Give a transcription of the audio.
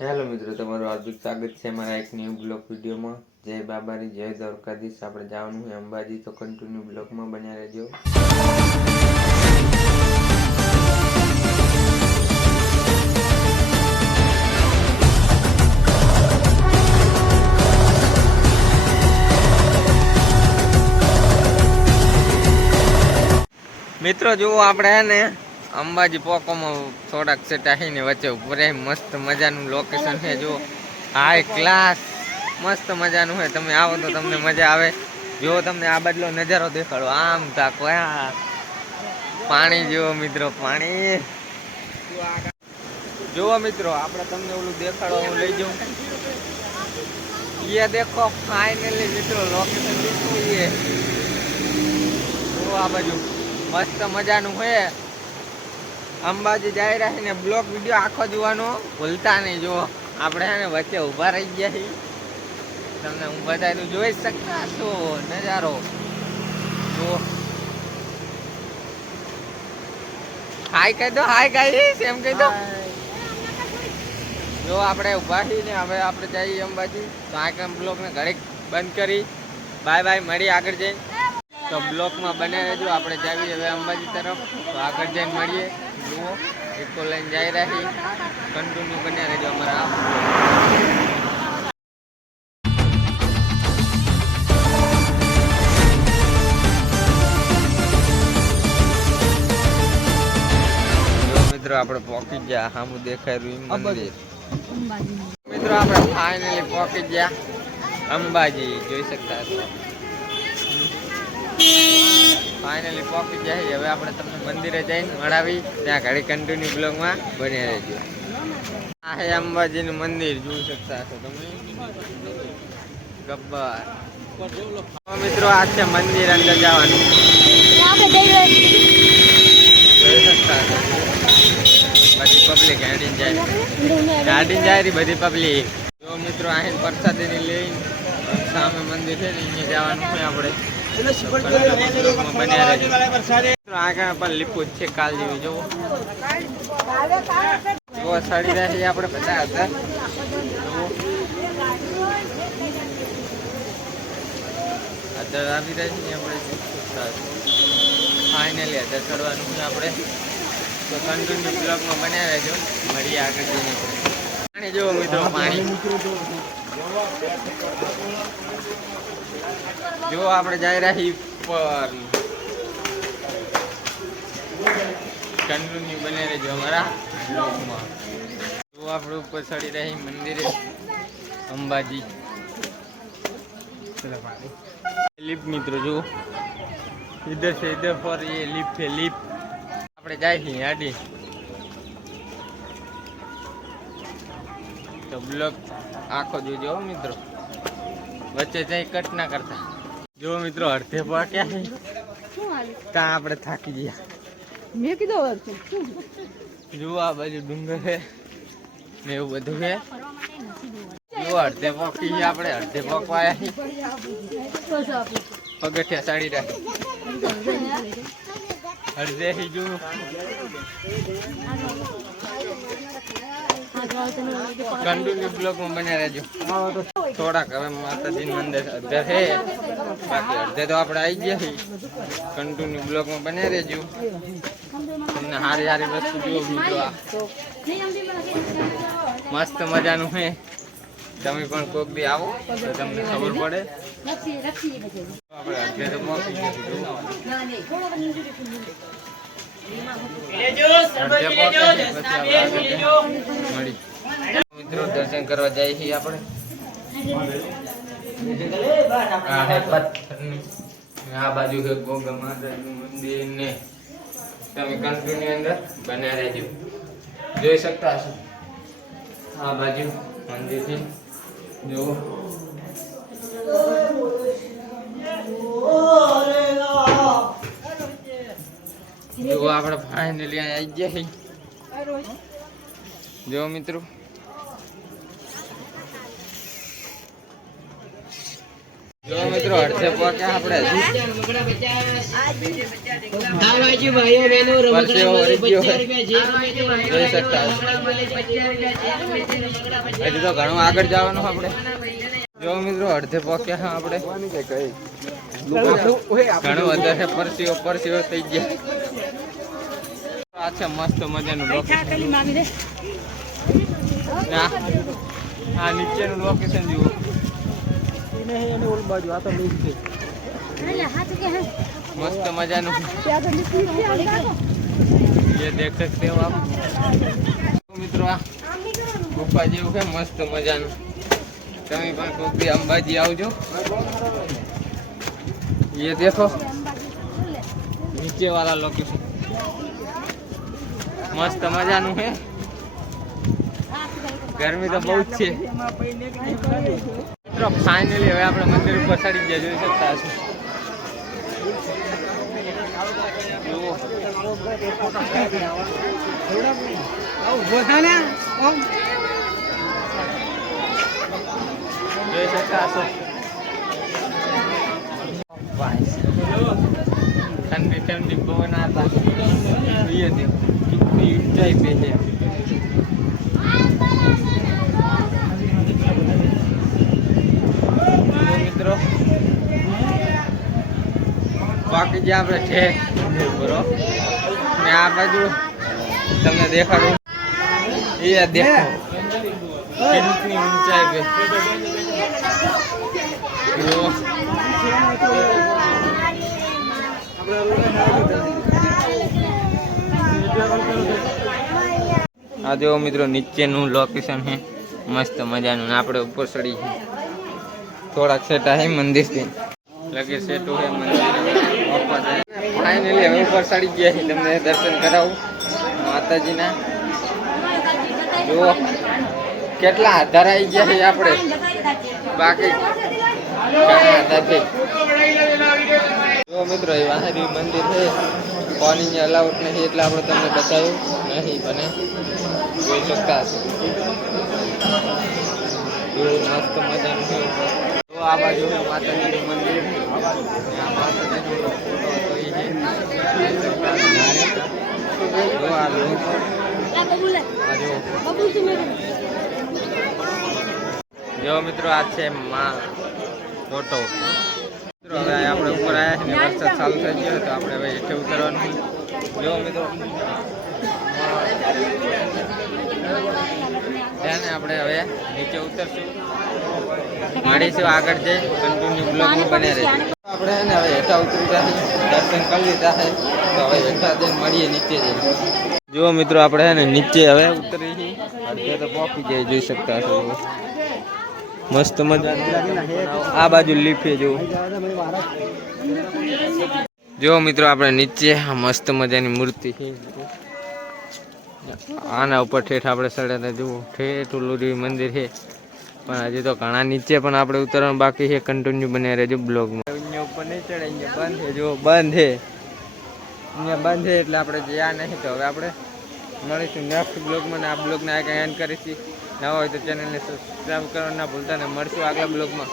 Hello મિત્રો, તમારું હાર્દિક સ્વાગત છે મારા એક ન્યૂ બ્લોગ વિડીયોમાં. જય બાબારી, જય દ્વારકાધીશ. આપણે જવાનું છે અંબાજી, તો કન્ટિન્યુ બ્લોગમાં બન્યા રહેજો. મિત્રો જુઓ, આપણે હે ને અંબાજી પોકોમાં થોડાક સેટાઈને વચ્ચે ઉપર મસ્ત મજાનું લોકેશન છે. જો હાઈ ક્લાસ મસ્ત મજાનું છે. તમે આવો તો તમને મજા આવે. જો તમને આ બદલો નજારો દેખાડો, આમ તાકો પાણી જુઓ મિત્રો, પાણી જુઓ મિત્રો. આપણે તમને ઓલું દેખાડો, હું લઈ જાઉં. ये देखो फाइनली મિત્રો લોકેશન દીધું છે. જુઓ આ બાજુ મસ્ત મજાનું છે. અંબાજી જઈ રહ્યા ને બ્લોગ વિડીયો આખો જોવાનો ભૂલતા નહીં. જો આપણે છે ને વચ્ચે ઊભા રહી ગયા છીએ. તમને હું બધાનું જોઈ શકતા છો નજારો. જો હાય કહી દો, હાય ગાઈસ એમ કહી દો. જો આપણે ઊભા છીએ ને હવે આપણે જઈએ અંબાજી. તો આ બ્લોગને ઘડીક બંધ કરી બાય બાય, મળી આગળ જઈને. તો બ્લોકમાં બને રહેજો. આપણે જાવી હવે અંબાજી તરફ, તો આગળ જઈને મળીએ. જુઓ ઇકો લઈને જઈ રહી, કન્ટિન્યુ બન્યા રહેજો અમારા. જો મિત્રો આપણે પહોંચી ગયા, સામું દેખાય રહ્યું મંદિર. મિત્રો આપણે ફાઇનલી પહોંચી ગયા અંબાજી, જોઈ શકતા છો. ફાઇનલી પહોંચી જાય. હવે આપણે તમને મંદિરે જઈને મળાવી, ત્યાં ઘડી કન્ટિન્યુ બ્લોગમાં બની રહેજો. આ છે અંબાજીનું મંદિર, જોઈ શકતા છો તમે. ગબ્બર મિત્રો, આ છે મંદિર, અંદર જવાનું જોઈ શકતા છો. બધી પબ્લિક ગાડી જાય, ગાડી જાય રહી બધી પબ્લિક. જો મિત્રો અહીં પ્રસાદીની લઈને સામે મંદિર છે ને, અહીંયા જવાનું છે આપણે. આગળ પણ લીપું જ છે કાલ જેવી. જોવો સડી રહ્યા આપણે 50,000. અત્યારે આવી રહ્યા છીએ આપણે. ફાઇનલી અત્યારે ચડવાનું છે આપણે. તો કન્ટિન્યુ બ્લોગમાં બન્યા રહેજો, મળીએ આગળ જઈને. પાણી જુઓ મિત્રો, પાણી જો આપણે જઈ રહી પર. કન્ટિન્યુ બને રહેજો અમારા બ્લોગમાં. જો આપણે ઉપર ચડી રહી મંદિરે અંબાજી. લિફ્ટ મિત્રો જો इधर से इधर पर ये लिफ्ट है, लिफ्ट. આપણે જાય છીએ આડી. તો બ્લોગ આખો જોજો મિત્રો, વચ્ચે જઈ કટ ના કરતા. જો મિત્રો અડધે પહોંચ્યા છે, ત્યાં આપણે થાકી ગયા. મેં કીધું જો આ બાજુ ડુંગર છે ને એવું બધું છે. જો અડધે પહોંચી છીએ આપણે, અડધે પહોંચવાયા છીએ. પગથિયા સાડી રાખી અડધે થી. જો કન્ટિન્યુ બ્લોગમાં બન્યા રહેજો. થોડાક હવે માતાજીનું મંદિર અડધે છે, બાકી અડધે તો આપણે આવી ગયા છીએ. કન્ટિન્યુ બ્લોગમાં બન્યા રહેજો. તમને સારી સારી વસ્તુ જુઓ મિત્રો. આ મસ્ત મજાનું છે. તમે પણ કોક દી આવો તો તમને ખબર પડે. આપણે અડધે તો પહોંચી મળી મિત્રો. દર્શન કરવા જાય છીએ આપણે. આ બાજુ છે ગોગા માતાજીનું મંદિર ને. તમે કન્ટિન્યુ અંદર બન્યા રહેજો, જોઈ શકતા હશો. આ બાજુ મંદિર છે. જો આપણે ફાઇનલી આવી ગયા. જો મિત્રો જો મિત્રો અડધે પહોંચ્યા આપણે જોઈ શકતા હજી તો ઘણું આગળ જવાનું આપણે. જો મિત્રો અડધે પહોંચ્યા આપણે ઘણું વધારે પરસીઓ થઈ ગયા. આ છે મસ્ત મજાનું લોકેશન. આ નીચેનું લોકેશન જુઓ. मस्त मजा ये देख सकते हो आप मित्रों. गुफा जेवुं है मस्त मजानुं. तमे पण कोई भी अंबाजी आवजो. ये देखो नीचे वाला लोकेशन मस्त मजानुं है. गर्मी तो बहुत है. फाइनली હવે આપણે મંદિર ઉપર ચડી ગયા. જોઈ શકતા છો. જોઈ શકતા છો ઠંડી ઠંડી પવન आता ये कितनी ऊंचाई पे है. बाकी जो આપણે છે બરો ને આ બાજુ તમને દેખાડું. ये देखो कितनी ऊंचाई पे આ જો મિત્રો નીચેનું લોકેશન है मस्त મજાનું. આપણે ઉપર ચડી છે થોડાક સેટા है મંદિર થી लगे सेटो है मंदिर. फाइनली હવે ઉપર ચડી ગયા છે. તમને દર્શન કરાવું માતાજીના. જો કેટલા આધાર આવી ગયા છે આપણે. બાકી ઘણા આધાર છે. જો મિત્રો એ વાહરી મંદિર છે. પાણીની અલાઉટ નથી એટલે આપણે તમને બતાવ્યું નહીં બને. જોઈ શકતા હશો. જો મસ્ત મજાનું છે. આ બાજુ માતાજીનું મંદિર. જો મિત્રો આ છે માં ફોટો. હવે આપણે ઉપર આવ્યા છે. વરસાદ ચાલુ થઈ ગયો તો આપણે હવે હેઠે ઉતરવાનું. જો મિત્રો ત્યાં આપણે હવે નીચે ઉતરશું. મળીશું આગળ જઈ કન્ટિન્યુ બ્લોગમાં બને રહે. આપણે ને હવે હેઠા ઉતરી જાય દર્શન કરી લીધા છે તો હવે હેઠા જઈને મળીએ નીચે જઈને. જો મિત્રો આપણે હે ને નીચે હવે ઉતરી છીએ. અડધે તો પહોંચી જાય. જોઈ શકતા છો મસ્ત મજા. આ બાજુ લીફે જો. જો મિત્રો આપણે નીચે મસ્ત મજાની મૂર્તિ છે. આના ઉપર ઠેઠ આપણે ચડ્યા જુઓ. ઠેઠ ઓલું મંદિર છે પણ હજી તો ઘણા નીચે પણ આપણે ઉતરવાનું બાકી છે. કન્ટિન્યુ બને રહેજો બ્લોગમાં. અહીંયા ઉપર નહીં ચડે. અહીંયા બંધ છે. જો બંધ છે. અહીંયા બંધ છે એટલે આપણે જ્યાં નહીં. તો હવે આપણે મળીશું નેક્સ્ટ બ્લોગમાં. આ બ્લોગને આગળ એન્ડ કરીશું. નવા હોય તો ચેનલને સબસ્ક્રાઈબ કરવાનું ના ભૂલતા. ને મળશું આગલા બ્લોગમાં.